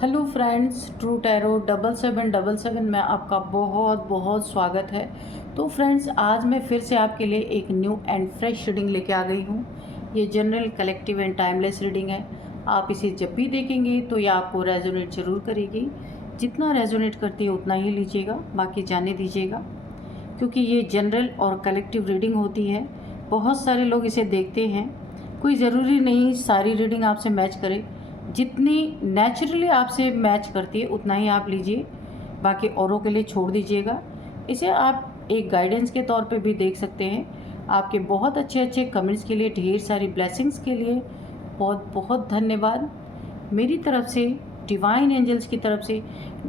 Hello friends, true tarot 7777 में आपका बहुत बहुत स्वागत है। तो फ्रेंड्स, आज मैं फिर से आपके लिए एक न्यू एंड फ्रेश रीडिंग लेके आ गई हूँ। ये general, collective and timeless reading है। आप इसे जब भी देखेंगे तो ये आपको रेजोनेट ज़रूर करेगी। जितना रेजोनेट करती है उतना ही लीजिएगा, बाकी जाने दीजिएगा, क्योंकि ये जनरल और कलेक्टिव रीडिंग होती है। बहुत सारे लोग इसे देखते हैं, कोई ज़रूरी नहीं सारी रीडिंग आपसे मैच करे। जितनी नेचुरली आपसे मैच करती है उतना ही आप लीजिए, बाकी औरों के लिए छोड़ दीजिएगा। इसे आप एक गाइडेंस के तौर पे भी देख सकते हैं। आपके बहुत अच्छे अच्छे कमेंट्स के लिए, ढेर सारी ब्लेसिंग्स के लिए बहुत बहुत धन्यवाद। मेरी तरफ से, डिवाइन एंजल्स की तरफ से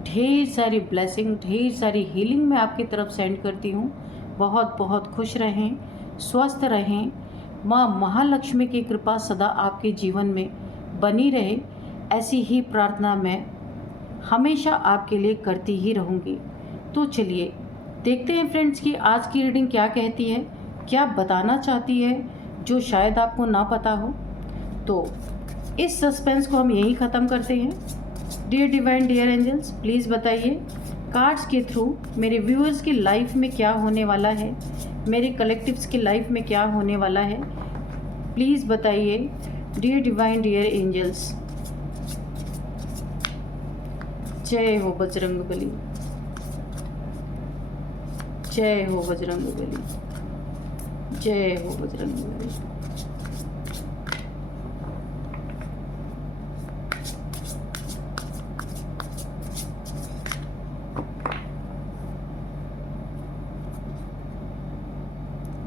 ढेर सारी ब्लेसिंग, ढेर सारी हीलिंग मैं आपकी तरफ सेंड करती हूँ। बहुत बहुत खुश रहें, स्वस्थ रहें। माँ महालक्ष्मी की कृपा सदा आपके जीवन में बनी रहे, ऐसी ही प्रार्थना मैं हमेशा आपके लिए करती ही रहूँगी। तो चलिए देखते हैं फ्रेंड्स कि आज की रीडिंग क्या कहती है, क्या बताना चाहती है जो शायद आपको ना पता हो। तो इस सस्पेंस को हम यहीं ख़त्म करते हैं। Dear divine, dear angels, please बताइए कार्ड्स के थ्रू मेरे व्यूअर्स की लाइफ में क्या होने वाला है, मेरे कलेक्टिव्स की लाइफ में क्या होने वाला है। प्लीज़ बताइए डियर डिवाइन, डियर एंजल्स। जय हो बजरंगबली, जय हो बजरंगबली, जय हो बजरंगबली।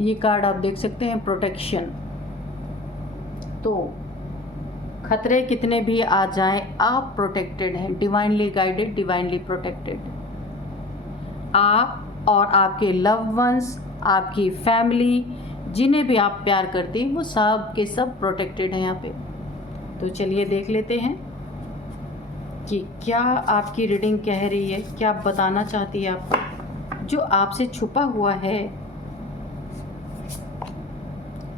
ये कार्ड आप देख सकते हैं, प्रोटेक्शन। तो खतरे कितने भी आ जाएं, आप प्रोटेक्टेड हैं, डिवाइनली गाइडेड, डिवाइनली प्रोटेक्टेड। आप और आपके लव वंस, आपकी फैमिली, जिन्हें भी आप प्यार करते हैं, वो सब के सब प्रोटेक्टेड हैं यहाँ पे। तो चलिए देख लेते हैं कि क्या आपकी रीडिंग कह रही है, क्या बताना चाहती है आपको, जो आपसे छुपा हुआ है।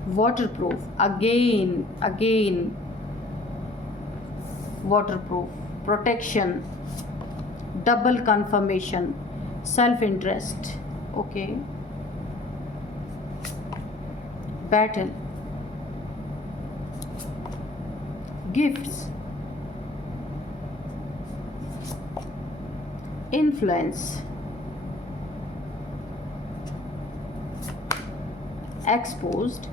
Waterproof, again again waterproof, protection, double confirmation, self-interest, okay, battle, gifts, influence, exposed,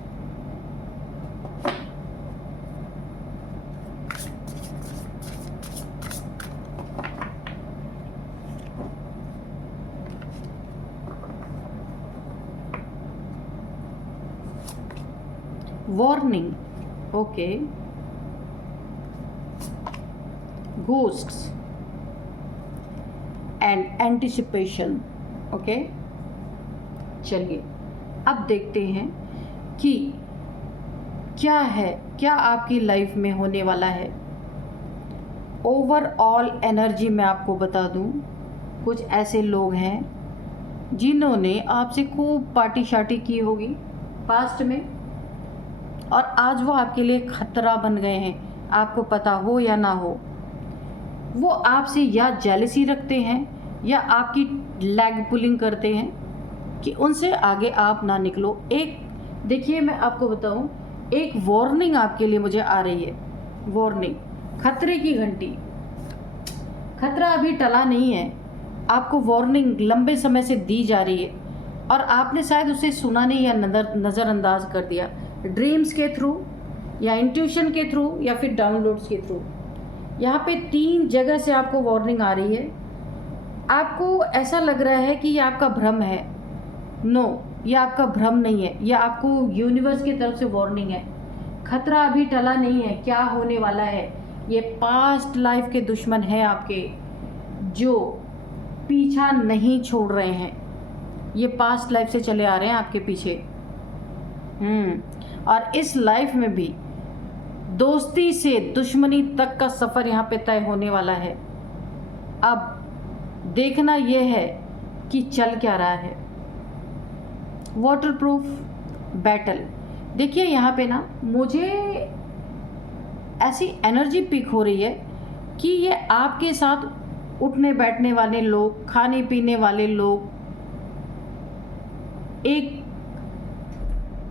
warning, okay, ghosts and anticipation, okay। चलिए अब देखते हैं कि क्या है, क्या आपकी लाइफ में होने वाला है। ओवरऑल एनर्जी मैं आपको बता दूं, कुछ ऐसे लोग हैं जिन्होंने आपसे खूब पार्टी शार्टी की होगी पास्ट में, और आज वो आपके लिए खतरा बन गए हैं, आपको पता हो या ना हो। वो आपसे या जेलसी रखते हैं या आपकी लेग पुलिंग करते हैं कि उनसे आगे आप ना निकलो। एक देखिए, मैं आपको बताऊं, एक वार्निंग आपके लिए मुझे आ रही है, वार्निंग, खतरे की घंटी। खतरा अभी टला नहीं है, आपको वार्निंग लंबे समय से दी जा रही है और आपने शायद उसे सुना नहीं या नज़रअंदाज कर दिया। ड्रीम्स के थ्रू या इंट्यूशन के थ्रू या फिर डाउनलोड्स के थ्रू, यहाँ पे 3 जगह से आपको वार्निंग आ रही है। आपको ऐसा लग रहा है कि ये आपका भ्रम है। नो, ये आपका भ्रम नहीं है, ये आपको यूनिवर्स की तरफ से वार्निंग है। खतरा अभी टला नहीं है, क्या होने वाला है। ये पास्ट लाइफ के दुश्मन हैं आपके, जो पीछा नहीं छोड़ रहे हैं। ये पास्ट लाइफ से चले आ रहे हैं आपके पीछे। और इस लाइफ में भी दोस्ती से दुश्मनी तक का सफ़र यहाँ पे तय होने वाला है। अब देखना यह है कि चल क्या रहा है। Waterproof, battle. देखिए यहाँ पे ना मुझे ऐसी एनर्जी पिक हो रही है कि ये आपके साथ उठने बैठने वाले लोग, खाने पीने वाले लोग, एक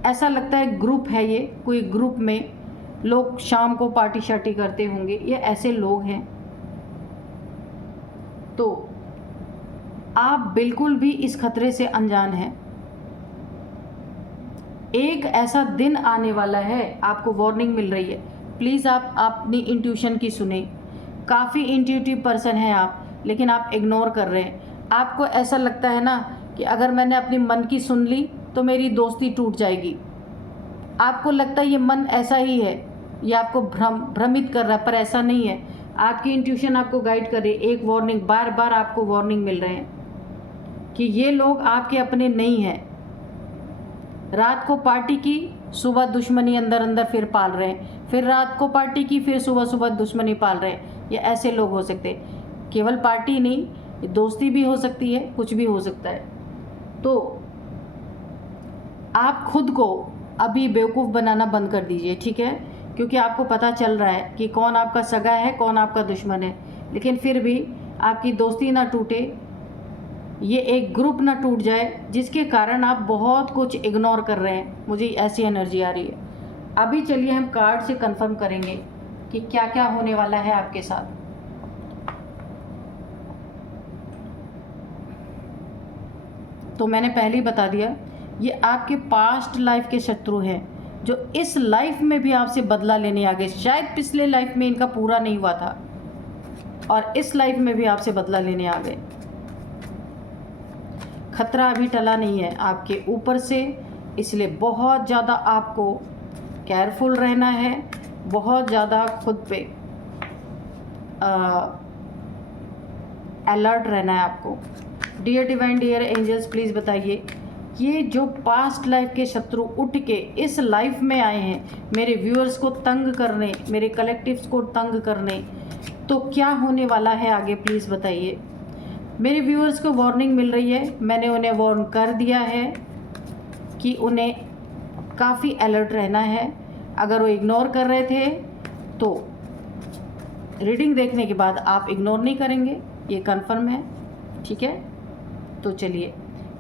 ऐसा लगता है ग्रुप है, ये कोई ग्रुप में लोग शाम को पार्टी शार्टी करते होंगे, ये ऐसे लोग हैं। तो आप बिल्कुल भी इस खतरे से अनजान हैं। एक ऐसा दिन आने वाला है, आपको वार्निंग मिल रही है, प्लीज़ आप अपनी इंट्यूशन की सुने। काफ़ी इंट्यूटिव पर्सन हैं आप, लेकिन आप इग्नोर कर रहे हैं। आपको ऐसा लगता है ना कि अगर मैंने अपनी मन की सुन ली तो मेरी दोस्ती टूट जाएगी। आपको लगता है ये मन ऐसा ही है, ये आपको भ्रमित कर रहा है, पर ऐसा नहीं है। आपकी इंट्यूशन आपको गाइड कर रही है। एक वार्निंग, बार बार आपको वार्निंग मिल रहे हैं कि ये लोग आपके अपने नहीं हैं। रात को पार्टी की, सुबह दुश्मनी अंदर अंदर फिर पाल रहे हैं, फिर रात को पार्टी की, फिर सुबह सुबह दुश्मनी पाल रहे हैं। ये ऐसे लोग हो सकते हैं। केवल पार्टी नहीं, ये दोस्ती भी हो सकती है, कुछ भी हो सकता है। तो आप खुद को अभी बेवकूफ़ बनाना बंद कर दीजिए, ठीक है? क्योंकि आपको पता चल रहा है कि कौन आपका सगा है, कौन आपका दुश्मन है। लेकिन फिर भी आपकी दोस्ती ना टूटे, ये एक ग्रुप ना टूट जाए, जिसके कारण आप बहुत कुछ इग्नोर कर रहे हैं। मुझे ऐसी एनर्जी आ रही है। अभी चलिए हम कार्ड से कंफर्म करेंगे कि क्या क्या होने वाला है आपके साथ। तो मैंने पहले ही बता दिया, ये आपके पास्ट लाइफ के शत्रु हैं, जो इस लाइफ में भी आपसे बदला लेने आ गए। शायद पिछले लाइफ में इनका पूरा नहीं हुआ था और इस लाइफ में भी आपसे बदला लेने आ गए। खतरा अभी टला नहीं है आपके ऊपर से, इसलिए बहुत ज़्यादा आपको केयरफुल रहना है, बहुत ज़्यादा खुद पे अलर्ट रहना है आपको। Dear divine, dear angels, please बताइए, ये जो पास्ट लाइफ के शत्रु उठ के इस लाइफ में आए हैं मेरे व्यूअर्स को तंग करने, मेरे कलेक्टिव्स को तंग करने, तो क्या होने वाला है आगे, प्लीज़ बताइए। मेरे व्यूअर्स को वार्निंग मिल रही है, मैंने उन्हें वार्न कर दिया है कि उन्हें काफ़ी अलर्ट रहना है। अगर वो इग्नोर कर रहे थे तो रीडिंग देखने के बाद आप इग्नोर नहीं करेंगे, ये कंफर्म है, ठीक है? तो चलिए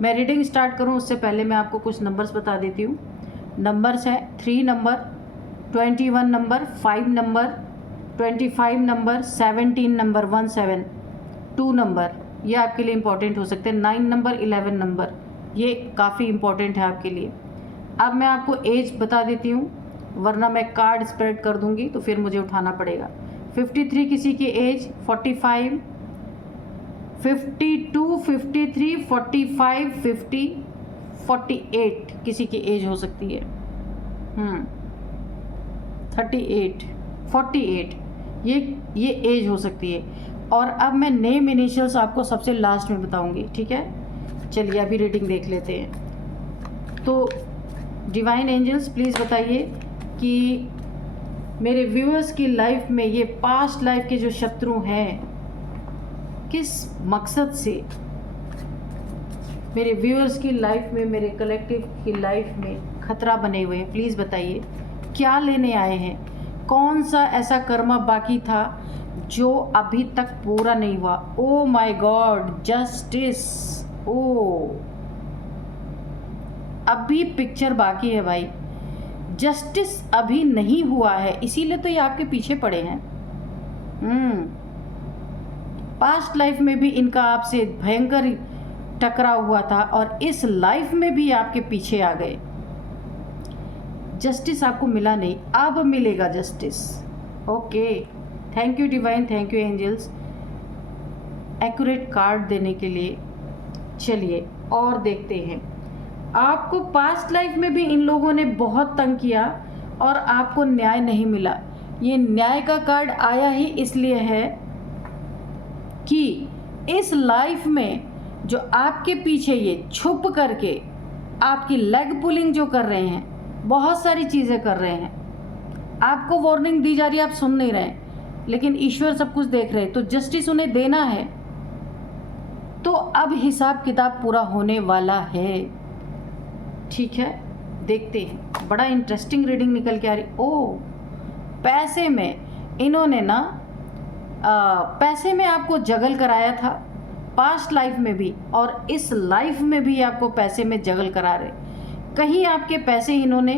मैं रीडिंग स्टार्ट करूं उससे पहले मैं आपको कुछ नंबर्स बता देती हूँ। नंबर्स है 3 number, 21 number, 5 number, 25 number, 17 number, 17, 2 number, ये आपके लिए इम्पॉर्टेंट हो सकते हैं। 9 नंबर, 11 नंबर, ये काफ़ी इम्पॉर्टेंट है आपके लिए। अब मैं आपको एज बता देती हूँ, वरना मैं कार्ड स्प्रेड कर दूँगी तो फिर मुझे उठाना पड़ेगा। 53 किसी की एज, 45, 52, 53, 45, 50, 48 किसी की एज हो सकती है। 38, 48 ये एज हो सकती है। और अब मैं नेम इनिशियल्स आपको सबसे लास्ट में बताऊंगी, ठीक है? चलिए अभी रीडिंग देख लेते हैं। तो डिवाइन एंजल्स प्लीज़ बताइए कि मेरे व्यूअर्स की लाइफ में ये पास्ट लाइफ के जो शत्रु हैं, किस मकसद से मेरे व्यूअर्स की लाइफ में, मेरे कलेक्टिव की लाइफ में खतरा बने हुए हैं, प्लीज़ बताइए। क्या लेने आए हैं? कौन सा ऐसा कर्मा बाकी था जो अभी तक पूरा नहीं हुआ? Oh my god, justice. Oh अभी पिक्चर बाकी है भाई, जस्टिस अभी नहीं हुआ है, इसीलिए तो ये आपके पीछे पड़े हैं। पास्ट लाइफ में भी इनका आपसे भयंकर टकराव हुआ था और इस लाइफ में भी आपके पीछे आ गए। जस्टिस आपको मिला नहीं, अब मिलेगा justice. Okay, thank you divine, thank you angels accurate card देने के लिए। चलिए और देखते हैं। आपको पास्ट लाइफ में भी इन लोगों ने बहुत तंग किया और आपको न्याय नहीं मिला। ये न्याय का कार्ड आया ही इसलिए है कि इस लाइफ में जो आपके पीछे ये छुप करके आपकी लेग पुलिंग जो कर रहे हैं, बहुत सारी चीज़ें कर रहे हैं, आपको वार्निंग दी जा रही है, आप सुन नहीं रहे, लेकिन ईश्वर सब कुछ देख रहे हैं, तो जस्टिस उन्हें देना है। तो अब हिसाब किताब पूरा होने वाला है, ठीक है? देखते हैं, बड़ा इंटरेस्टिंग रीडिंग निकल के आ रही। ओ पैसे में इन्होंने ना पैसे में आपको जगल कराया था पास्ट लाइफ में भी, और इस लाइफ में भी आपको पैसे में जगल करा रहे। कहीं आपके पैसे इन्होंने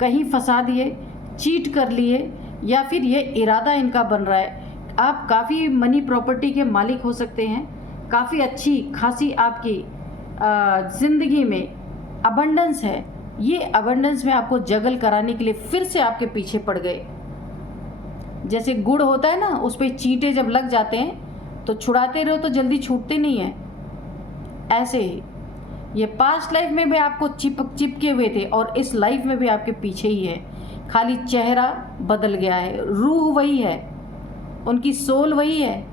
कहीं फंसा दिए, चीट कर लिए, या फिर ये इरादा इनका बन रहा है। आप काफ़ी मनी प्रॉपर्टी के मालिक हो सकते हैं, काफ़ी अच्छी खासी आपकी ज़िंदगी में अबंडेंस है। ये अबंडेंस में आपको जगल कराने के लिए फिर से आपके पीछे पड़ गए। जैसे गुड़ होता है ना, उस पर चींटे जब लग जाते हैं तो छुड़ाते रहो तो जल्दी छूटते नहीं हैं। ऐसे ही ये पास्ट लाइफ में भी आपको चिपके हुए थे और इस लाइफ में भी आपके पीछे ही है। खाली चेहरा बदल गया है, रूह वही है, उनकी सोल वही है,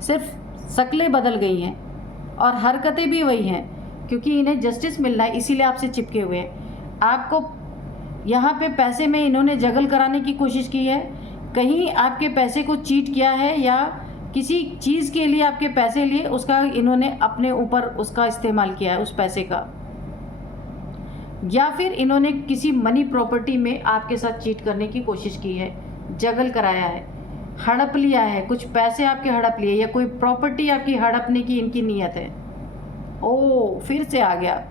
सिर्फ शक्लें बदल गई हैं और हरकतें भी वही हैं, क्योंकि इन्हें जस्टिस मिलना है, इसीलिए आपसे चिपके हुए हैं। आपको यहाँ पे पैसे में इन्होंने जगल कराने की कोशिश की है, कहीं आपके पैसे को चीट किया है, या किसी चीज़ के लिए आपके पैसे लिए, उसका इन्होंने अपने ऊपर उसका इस्तेमाल किया है उस पैसे का, या फिर इन्होंने किसी मनी प्रॉपर्टी में आपके साथ चीट करने की कोशिश की है, जगल कराया है, हड़प लिया है, कुछ पैसे आपके हड़प लिए, या कोई प्रॉपर्टी आपकी हड़पने की इनकी नीयत है। ओ फिर से आ गया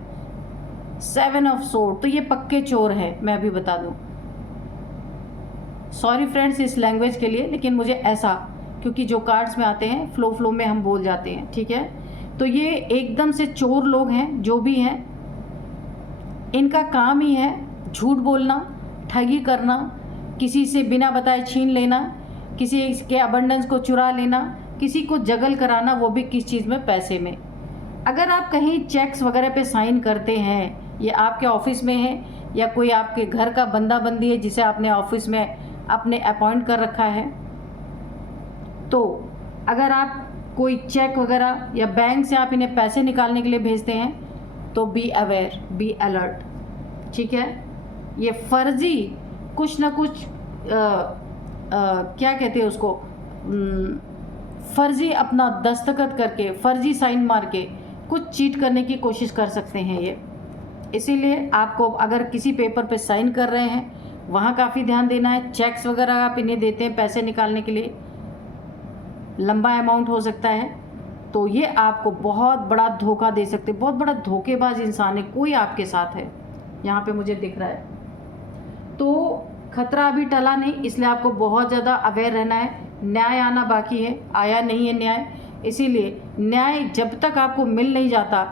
7 ऑफ सोर्ड, तो ये पक्के चोर है, मैं अभी बता दूं। सॉरी फ्रेंड्स इस लैंग्वेज के लिए, लेकिन मुझे ऐसा, क्योंकि जो कार्ड्स में आते हैं फ्लो में हम बोल जाते हैं, ठीक है। तो ये एकदम से चोर लोग हैं, जो भी हैं, इनका काम ही है झूठ बोलना, ठगी करना, किसी से बिना बताए छीन लेना, किसी के अबंडेंस को चुरा लेना, किसी को जगल कराना, वो भी किस चीज़ में, पैसे में। अगर आप कहीं चेक्स वगैरह पे साइन करते हैं, ये आपके ऑफिस में है, या कोई आपके घर का बंदा बंदी है जिसे आपने ऑफिस में अपने अपॉइंट कर रखा है, तो अगर आप कोई चेक वगैरह या बैंक से आप इन्हें पैसे निकालने के लिए भेजते हैं, तो बी अवेयर, बी अलर्ट, ठीक है। ये फर्जी कुछ ना कुछ क्या कहते हैं उसको, फर्जी अपना दस्तखत करके, फर्जी साइन मार के कुछ चीट करने की कोशिश कर सकते हैं ये। इसीलिए आपको अगर किसी पेपर पे साइन कर रहे हैं, वहाँ काफ़ी ध्यान देना है। चेक्स वगैरह आप इन्हें देते हैं पैसे निकालने के लिए, लंबा अमाउंट हो सकता है, तो ये आपको बहुत बड़ा धोखा दे सकते, बहुत बड़ा धोखेबाज इंसान है कोई आपके साथ है, यहाँ पे मुझे दिख रहा है। तो खतरा अभी टला नहीं, इसलिए आपको बहुत ज़्यादा अवेयर रहना है। न्याय आना बाकी है, आया नहीं है न्याय, इसीलिए न्याय जब तक आपको मिल नहीं जाता,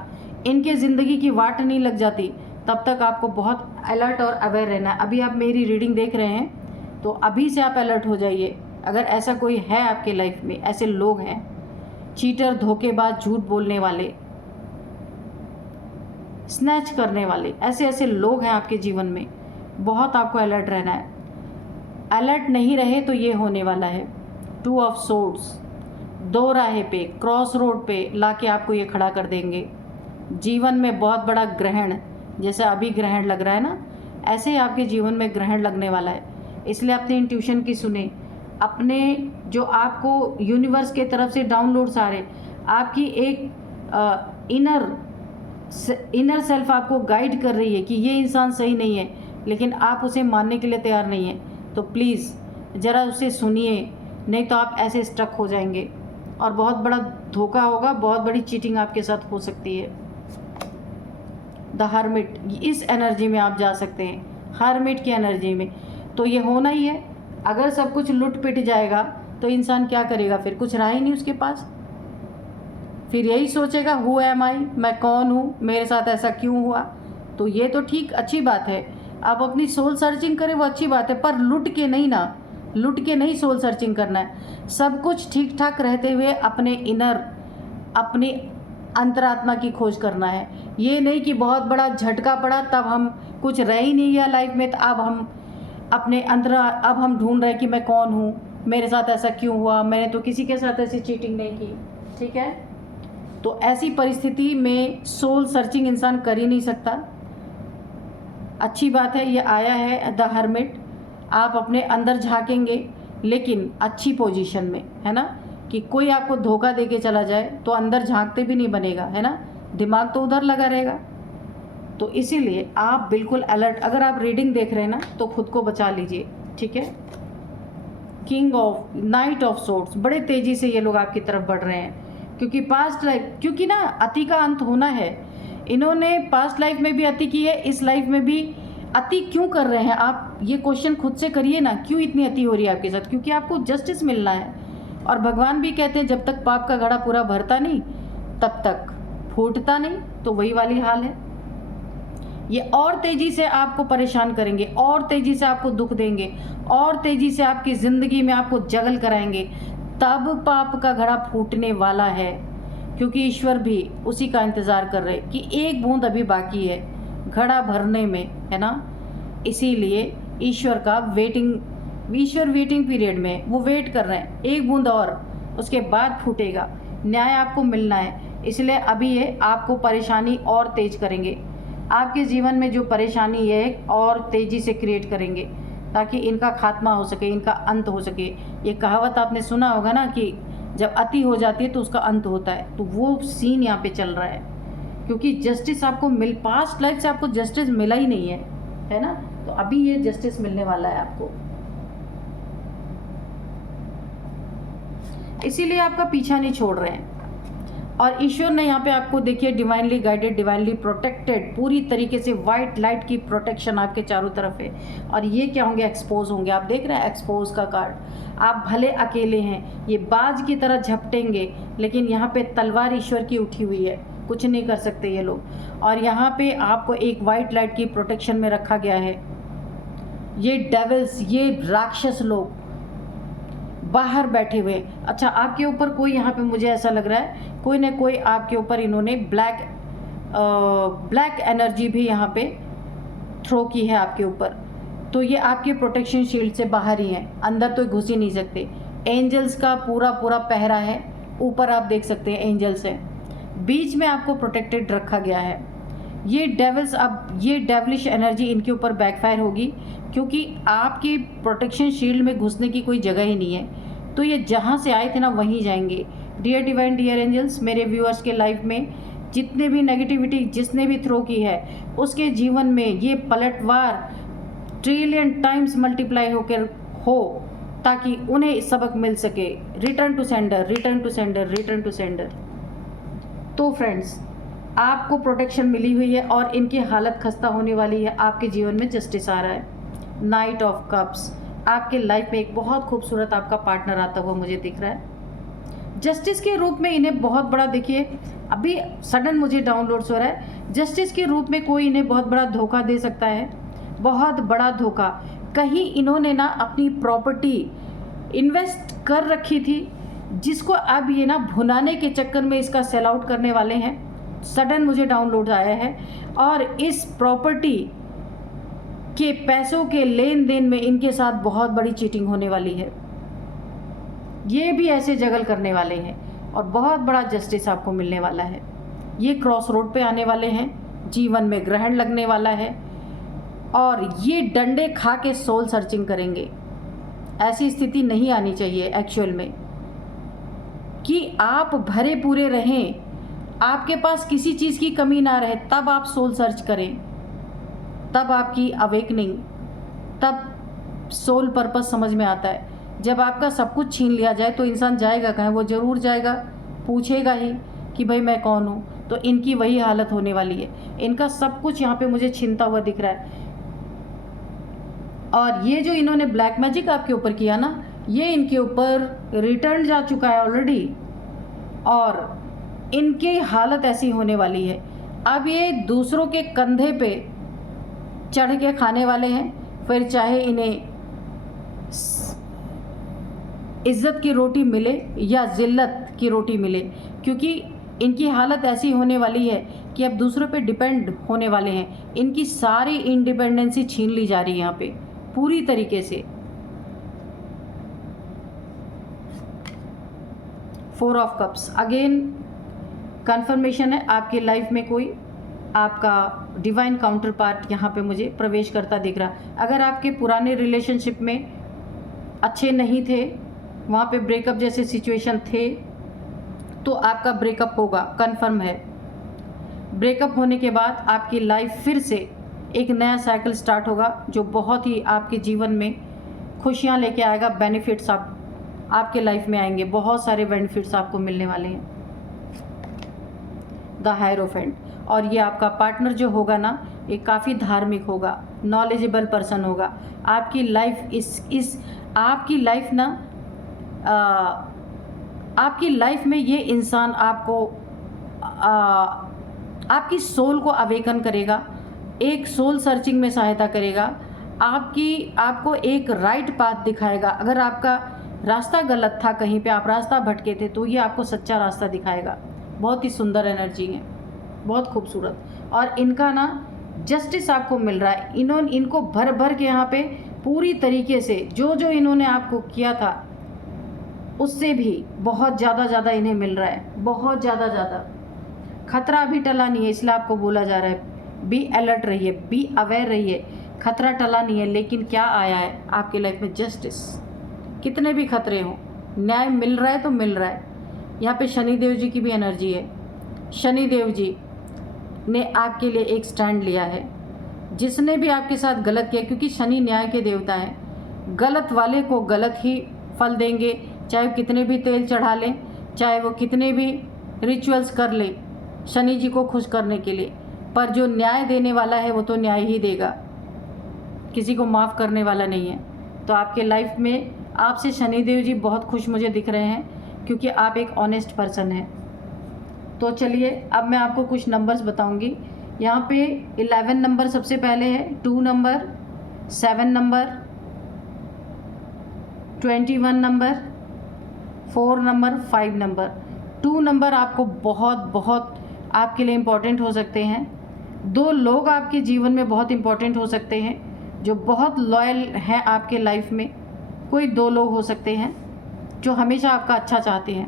इनके ज़िंदगी की वाट नहीं लग जाती, तब तक आपको बहुत अलर्ट और अवेयर रहना है। अभी आप मेरी रीडिंग देख रहे हैं, तो अभी से आप अलर्ट हो जाइए। अगर ऐसा कोई है आपके लाइफ में, ऐसे लोग हैं, चीटर, धोखेबाज, झूठ बोलने वाले, स्नैच करने वाले, ऐसे ऐसे लोग हैं आपके जीवन में, बहुत आपको अलर्ट रहना है। अलर्ट नहीं रहे तो ये होने वाला है। 2 ऑफ सोर्ड्स, दो राहे पे, क्रॉस रोड पे लाके आपको ये खड़ा कर देंगे। जीवन में बहुत बड़ा ग्रहण, जैसे अभी ग्रहण लग रहा है ना, ऐसे ही आपके जीवन में ग्रहण लगने वाला है। इसलिए अपनी इंट्यूशन की सुने, अपने जो आपको यूनिवर्स के तरफ से डाउनलोड्स आ रहे, आपकी एक इनर सेल्फ आपको गाइड कर रही है कि ये इंसान सही नहीं है, लेकिन आप उसे मानने के लिए तैयार नहीं हैं। तो प्लीज़ ज़रा उसे सुनिए, नहीं तो आप ऐसे स्टक हो जाएंगे और बहुत बड़ा धोखा होगा, बहुत बड़ी चीटिंग आपके साथ हो सकती है। द हर्मिट, इस एनर्जी में आप जा सकते हैं, हर्मिट की एनर्जी में। तो ये होना ही है। अगर सब कुछ लुट पिट जाएगा तो इंसान क्या करेगा, फिर कुछ रहा ही नहीं उसके पास। फिर यही सोचेगा हु एम आई, मैं कौन हूँ, मेरे साथ ऐसा क्यों हुआ। तो ये तो ठीक, अच्छी बात है, आप अपनी सोल सर्चिंग करें, वो अच्छी बात है, पर लुट के नहीं ना, लुट के नहीं सोल सर्चिंग करना है। सब कुछ ठीक ठाक रहते हुए अपने इनर, अपनी अंतरात्मा की खोज करना है। ये नहीं कि बहुत बड़ा झटका पड़ा तब हम कुछ रह ही नहीं गया लाइफ में, तो अब हम अपने अब हम ढूंढ रहे हैं कि मैं कौन हूँ, मेरे साथ ऐसा क्यों हुआ, मैंने तो किसी के साथ ऐसी चीटिंग नहीं की, ठीक है। तो ऐसी परिस्थिति में सोल सर्चिंग इंसान कर ही नहीं सकता। अच्छी बात है ये आया है द हर्मिट, आप अपने अंदर झांकेंगे, लेकिन अच्छी पोजीशन में, है ना, कि कोई आपको धोखा दे के चला जाए तो अंदर झांकते भी नहीं बनेगा, है ना, दिमाग तो उधर लगा रहेगा। तो इसीलिए आप बिल्कुल अलर्ट, अगर आप रीडिंग देख रहे हैं ना, तो खुद को बचा लीजिए, ठीक है। King of night of swords, बड़े तेज़ी से ये लोग आपकी तरफ बढ़ रहे हैं, क्योंकि पास्ट लाइफ, क्योंकि ना अति का अंत होना है। इन्होंने पास्ट लाइफ में भी अति की है, इस लाइफ में भी अति क्यों कर रहे हैं आप, ये क्वेश्चन खुद से करिए ना, क्यों इतनी अति हो रही है आपके साथ? क्योंकि आपको जस्टिस मिलना है। और भगवान भी कहते हैं जब तक पाप का घड़ा पूरा भरता नहीं तब तक फूटता नहीं, तो वही वाली हाल है। ये और तेज़ी से आपको परेशान करेंगे, और तेज़ी से आपको दुख देंगे, और तेज़ी से आपकी ज़िंदगी में आपको जगल कराएंगे, तब पाप का घड़ा फूटने वाला है। क्योंकि ईश्वर भी उसी का इंतज़ार कर रहे कि एक बूंद अभी बाकी है घड़ा भरने में, है ना। इसीलिए ईश्वर वेटिंग पीरियड में वो वेट कर रहे हैं, एक बूंद और, उसके बाद फूटेगा, न्याय आपको मिलना है। इसलिए अभी ये आपको परेशानी और तेज करेंगे, आपके जीवन में जो परेशानी है और तेज़ी से क्रिएट करेंगे, ताकि इनका खात्मा हो सके, इनका अंत हो सके। ये कहावत आपने सुना होगा ना कि जब अति हो जाती है तो उसका अंत होता है, तो वो सीन यहाँ पे चल रहा है। क्योंकि जस्टिस आपको पास्ट लाइफ से आपको जस्टिस मिला ही नहीं है ना, तो अभी ये जस्टिस मिलने वाला है आपको। इसीलिए आपका पीछा नहीं छोड़ रहे हैं। और ईश्वर ने यहाँ पे आपको देखिए डिवाइनली गाइडेड, डिवाइनली प्रोटेक्टेड, पूरी तरीके से वाइट लाइट की प्रोटेक्शन आपके चारों तरफ है। और ये क्या होंगे? एक्सपोज होंगे। आप देख रहे हैं एक्सपोज का कार्ड। आप भले अकेले हैं, ये बाज की तरह झपटेंगे, लेकिन यहाँ पे तलवार ईश्वर की उठी हुई है, कुछ नहीं कर सकते ये लोग। और यहाँ पे आपको एक वाइट लाइट की प्रोटेक्शन में रखा गया है। ये डेविल्स, ये राक्षस लोग बाहर बैठे हुए। अच्छा, आपके ऊपर कोई, यहाँ पे मुझे ऐसा लग रहा है कोई ना कोई आपके ऊपर इन्होंने ब्लैक एनर्जी भी यहाँ पे थ्रो की है आपके ऊपर, तो ये आपके प्रोटेक्शन शील्ड से बाहर ही हैं, अंदर तो घुस ही नहीं सकते। एंजल्स का पूरा पहरा है, ऊपर आप देख सकते हैं एंजल्स हैं, बीच में आपको प्रोटेक्टेड रखा गया है। ये डेविल्स, अब ये डेविलिश एनर्जी इनके ऊपर बैकफायर होगी, क्योंकि आपकी प्रोटेक्शन शील्ड में घुसने की कोई जगह ही नहीं है, तो ये जहाँ से आए थे ना वहीं जाएंगे। डियर डिवाइन, डियर एंजल्स, मेरे व्यूअर्स के लाइफ में जितने भी नेगेटिविटी जिसने भी थ्रो की है, उसके जीवन में ये पलटवार ट्रिलियन टाइम्स मल्टीप्लाई होकर हो, ताकि उन्हें सबक मिल सके। Return to sender, return to sender, return to sender. तो फ्रेंड्स, आपको प्रोटेक्शन मिली हुई है और इनकी हालत खस्ता होने वाली है। आपके जीवन में जस्टिस आ रहा है। नाइट ऑफ कप्स, आपके लाइफ में एक बहुत खूबसूरत आपका पार्टनर आता हुआ मुझे दिख रहा है। जस्टिस के रूप में इन्हें बहुत बड़ा, देखिए अभी सडन मुझे डाउनलोड्स हो रहा है, जस्टिस के रूप में कोई इन्हें बहुत बड़ा धोखा दे सकता है, बहुत बड़ा धोखा। कहीं इन्होंने ना अपनी प्रॉपर्टी इन्वेस्ट कर रखी थी, जिसको अब ये ना भुनाने के चक्कर में इसका सेल आउट करने वाले हैं। सडन मुझे डाउनलोड आया है, और इस प्रॉपर्टी के पैसों के लेन देन में इनके साथ बहुत बड़ी चीटिंग होने वाली है। ये भी ऐसे जगल करने वाले हैं और बहुत बड़ा जस्टिस आपको मिलने वाला है। ये क्रॉस रोड पे आने वाले हैं, जीवन में ग्रहण लगने वाला है, और ये डंडे खा के सोल सर्चिंग करेंगे। ऐसी स्थिति नहीं आनी चाहिए एक्चुअल में, कि आप भरे पूरे रहें, आपके पास किसी चीज़ की कमी ना रहे, तब आप सोल सर्च करें, तब आपकी अवेकनिंग, तब सोल पर्पस समझ में आता है। जब आपका सब कुछ छीन लिया जाए तो इंसान जाएगा कहाँ? वो ज़रूर जाएगा, पूछेगा ही कि भाई मैं कौन हूँ। तो इनकी वही हालत होने वाली है। इनका सब कुछ यहाँ पे मुझे छीनता हुआ दिख रहा है। और ये जो इन्होंने ब्लैक मैजिक आपके ऊपर किया ना, ये इनके ऊपर रिटर्न जा चुका है ऑलरेडी, और इनकी हालत ऐसी होने वाली है। अब ये दूसरों के कंधे पे चढ़ के खाने वाले हैं, फिर चाहे इन्हें इज्जत की रोटी मिले या जिल्लत की रोटी मिले, क्योंकि इनकी हालत ऐसी होने वाली है कि अब दूसरों पे डिपेंड होने वाले हैं। इनकी सारी इंडिपेंडेंसी छीन ली जा रही है यहाँ पे पूरी तरीके से। 4 ऑफ कप्स अगेन कन्फर्मेशन है, आपकी लाइफ में कोई आपका डिवाइन काउंटर पार्ट यहाँ पे मुझे प्रवेश करता दिख रहा। अगर आपके पुराने रिलेशनशिप में अच्छे नहीं थे, वहाँ पे ब्रेकअप जैसे सिचुएशन थे, तो आपका ब्रेकअप होगा, कन्फर्म है। ब्रेकअप होने के बाद आपकी लाइफ फिर से एक नया साइकिल स्टार्ट होगा, जो बहुत ही आपके जीवन में खुशियाँ लेके आएगा, बेनिफिट्स आपके लाइफ में आएंगे, बहुत सारे बेनिफिट्स आपको मिलने वाले हैं। The hierophant. और ये आपका पार्टनर जो होगा ना, ये काफ़ी धार्मिक होगा, नॉलेजेबल पर्सन होगा। आपकी लाइफ आपकी लाइफ ना आपकी लाइफ में ये इंसान आपको आपकी सोल को अवेकन करेगा, एक सोल सर्चिंग में सहायता करेगा, आपको एक राइट पाथ दिखाएगा। अगर आपका रास्ता गलत था, कहीं पे आप रास्ता भटके थे, तो ये आपको सच्चा रास्ता दिखाएगा। बहुत ही सुंदर एनर्जी है, बहुत खूबसूरत। और इनका ना जस्टिस आपको मिल रहा है। इनको भर भर के यहाँ पे पूरी तरीके से जो इन्होंने आपको किया था उससे भी बहुत ज़्यादा इन्हें मिल रहा है, बहुत ज़्यादा। खतरा अभी टला नहीं है, इसलिए आपको बोला जा रहा है बी अलर्ट रहिए, बी अवेयर रहिए। खतरा टला नहीं है, लेकिन क्या आया है आपकी लाइफ में? जस्टिस। कितने भी खतरे हों, न्याय मिल रहा है तो मिल रहा है। यहाँ पे शनिदेव जी की भी एनर्जी है। शनिदेव जी ने आपके लिए एक स्टैंड लिया है। जिसने भी आपके साथ गलत किया, क्योंकि शनि न्याय के देवता हैं, गलत वाले को गलत ही फल देंगे, चाहे वो कितने भी तेल चढ़ा लें, चाहे वो कितने भी रिचुअल्स कर ले शनि जी को खुश करने के लिए, पर जो न्याय देने वाला है वो तो न्याय ही देगा, किसी को माफ़ करने वाला नहीं है। तो आपके लाइफ में आपसे शनिदेव जी बहुत खुश मुझे दिख रहे हैं, क्योंकि आप एक ऑनेस्ट पर्सन हैं। तो चलिए अब मैं आपको कुछ नंबर्स बताऊंगी। यहाँ पे 11 नंबर सबसे पहले है, 2 number, 7 number, 21 number, 4 number, 5 number. 2 number आपको बहुत आपके लिए इम्पोर्टेंट हो सकते हैं। 2 लोग आपके जीवन में बहुत इम्पोर्टेंट हो सकते हैं, जो बहुत लॉयल हैं आपके लाइफ में। कोई 2 लोग हो सकते हैं जो हमेशा आपका अच्छा चाहते हैं।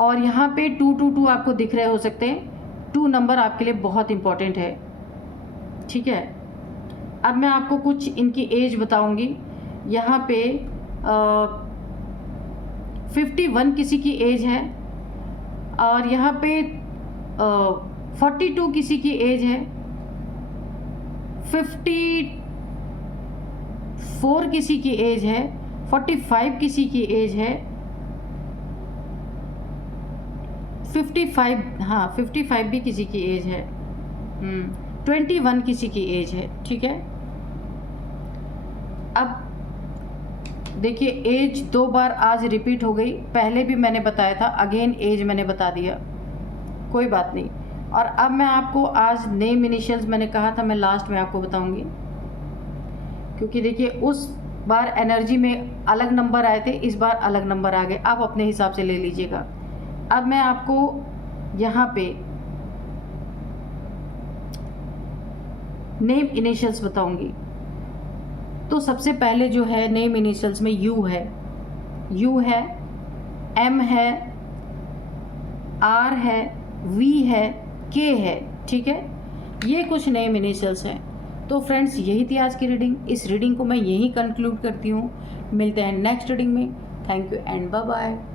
और यहाँ पे 222 आपको दिख रहे हो सकते हैं। 2 नंबर आपके लिए बहुत इम्पोर्टेंट है, ठीक है। अब मैं आपको कुछ इनकी एज बताऊंगी। यहाँ पे 51 किसी की एज है, और यहाँ पे 42 किसी की एज है, 54 किसी की एज है, 45 किसी की एज है, 55 भी किसी की एज है, 21 किसी की एज है, ठीक है। अब देखिए, एज 2 बार आज रिपीट हो गई। पहले भी मैंने बताया था, अगेन एज मैंने बता दिया, कोई बात नहीं। और अब मैं आपको आज नेम इनिशियल्स मैंने कहा था मैं लास्ट में आपको बताऊंगी, क्योंकि देखिए उस बार एनर्जी में अलग नंबर आए थे, इस बार अलग नंबर आ गए। आप अपने हिसाब से ले लीजिएगा। अब मैं आपको यहाँ पे नेम इनिशियल्स बताऊंगी। तो सबसे पहले जो है नेम इनिशियल्स में यू है, एम है, आर है, वी है, के है, ठीक है। ये कुछ नेम इनिशियल्स हैं। तो फ्रेंड्स, यही थी आज की रीडिंग। इस रीडिंग को मैं यहीं कंक्लूड करती हूँ। मिलते हैं नेक्स्ट रीडिंग में। Thank you and bye bye.